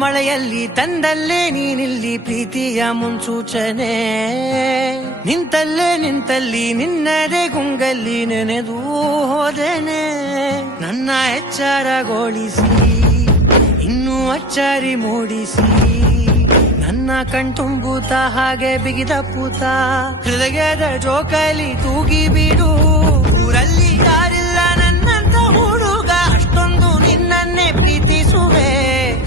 ಮಳೆಯಲ್ಲಿ ತಂದಲ್ಲೇ ನೀನಿಲ್ಲಿ ಪ್ರೀತಿಯ ಮುನ್ಸೂಚನೆ, ನಿಂತಲ್ಲಿ ನಿನ್ನದೇ ಗುಂಗಲ್ಲಿ ನೆನೆದು ಹೋದೆನೆ. ನನ್ನ ಎಚ್ಚರಗೊಳಿಸಿ ಇನ್ನೂ ಅಚ್ಚರಿ ಮೂಡಿಸಿ, ನನ್ನ ಕಣ್ತುಂಬುತ್ತ ಹಾಗೆ ಬಿಗಿದ ಪೂತ ಹೃದಯದ ಜೋಕಾಲಿ ತೂಗಿ ಬಿಡು. ಊರಲ್ಲಿ ಯಾರಿಲ್ಲ ನನ್ನಂತ ಹುಡುಗ, ಅಷ್ಟೊಂದು ನಿನ್ನನ್ನೇ ಪ್ರೀತಿಸುವೆ.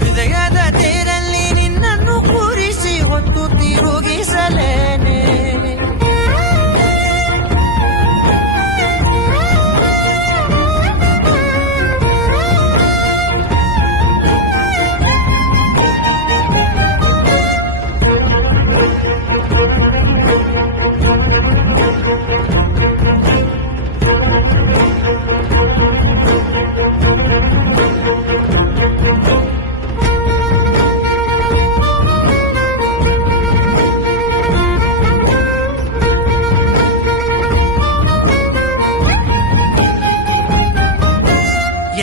ಹೃದಯದ ತೇರಲ್ಲಿ ನಿನ್ನನ್ನು ಕೂರಿಸಿ ಹೊತ್ತು ತಿರುಗಿಸಲೇನೆ.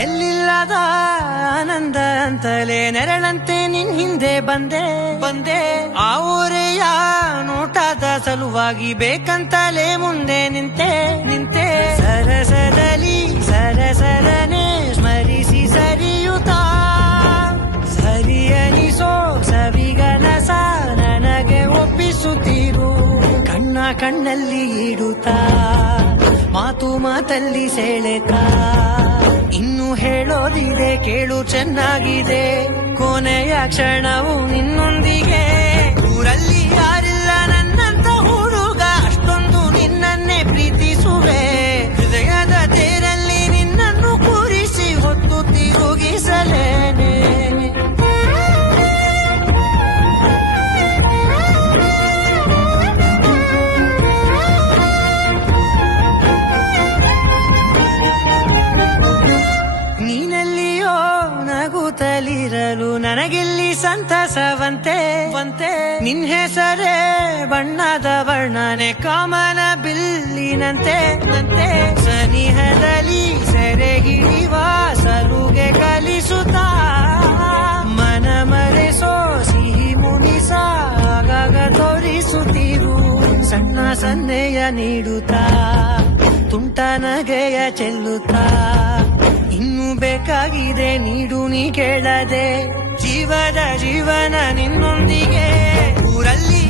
ಎಲ್ಲಿಲ್ಲದ ಆನಂದ ಅಂತಲೇ ನೆರಳಂತೆ ನಿನ್ ಹಿಂದೆ ಬಂದೆ. ಆ ಊರೆಯ ನೋಟದ ಸಲುವಾಗಿ ಬೇಕಂತಲೇ ಮುಂದೆ ನಿಂತೆ. ಸರಸರನೆ ಸ್ಮರಿಸಿ ಸರಿಯುತ್ತಾ, ಸರಿಯನಿಸೋ ಸವಿಗನಸ ನನಗೆ ಒಪ್ಪಿಸುತ್ತೀರು. ಕಣ್ಣಲ್ಲಿ ಇಡುತ್ತಾ, ಮಾತಲ್ಲಿ ಸೆಳೆತಾ, ಇನ್ನು ಹೇಳೋದಿದೆ ಕೇಳು ಚೆನ್ನಾಗಿದೆ. ಕೊನೆಯ ಕ್ಷಣವು ನಿನ್ನೊಂದಿಗೆ. ಊರಲ್ಲಿ ಯಾರಿಲ್ಲ ನನ್ನಂತ ಹುಡುಗ, ಅಷ್ಟೊಂದು ನಿನ್ನನ್ನೇ ಪ್ರೀತಿಸುವೆ. ಹೃದಯದ ತೇರಲ್ಲಿ ನಿನ್ನನ್ನು ಕೂರಿಸಿ ಹೊತ್ತು ತಿರುಗಿಸಲೇನೆ. ನೀನೆಲ್ಲಿಯೋ ನಗುತ್ತಲಿರಲು ನನಗಿಲ್ಲಿ ಸಂತಸವಂತೆ. ನಿನ್ ಹೆಸರೇ ಬಣ್ಣದ ವರ್ಣನೆ ಕಾಮನ ಬಿಲ್ಲಿನಂತೆ. ಸನಿಹದಲ್ಲಿ ಸೆರೆಗಿಳಿವ ಸಲುಗೆ ಕಲಿಸುತ್ತಾ, ಮನ ಮರೆಸೋ ಸಿಹಿ ಮುನಿಸ ಆಗಾಗ ತೋರಿಸುತ್ತಿರು. ಸಣ್ಣ ಸನ್ನೆಯ ನೀಡುತ್ತಾ, ತುಂಟ ನಗೆಯ ಚೆಲ್ಲುತ್ತಾ, ಇನ್ನು ಬೇಕಾಗಿದೆ ನೀಡು ನೀ ಕೇಳದೆ. ಜೀವನ ನಿನ್ನೊಂದಿಗೆ. ಊರಲ್ಲಿ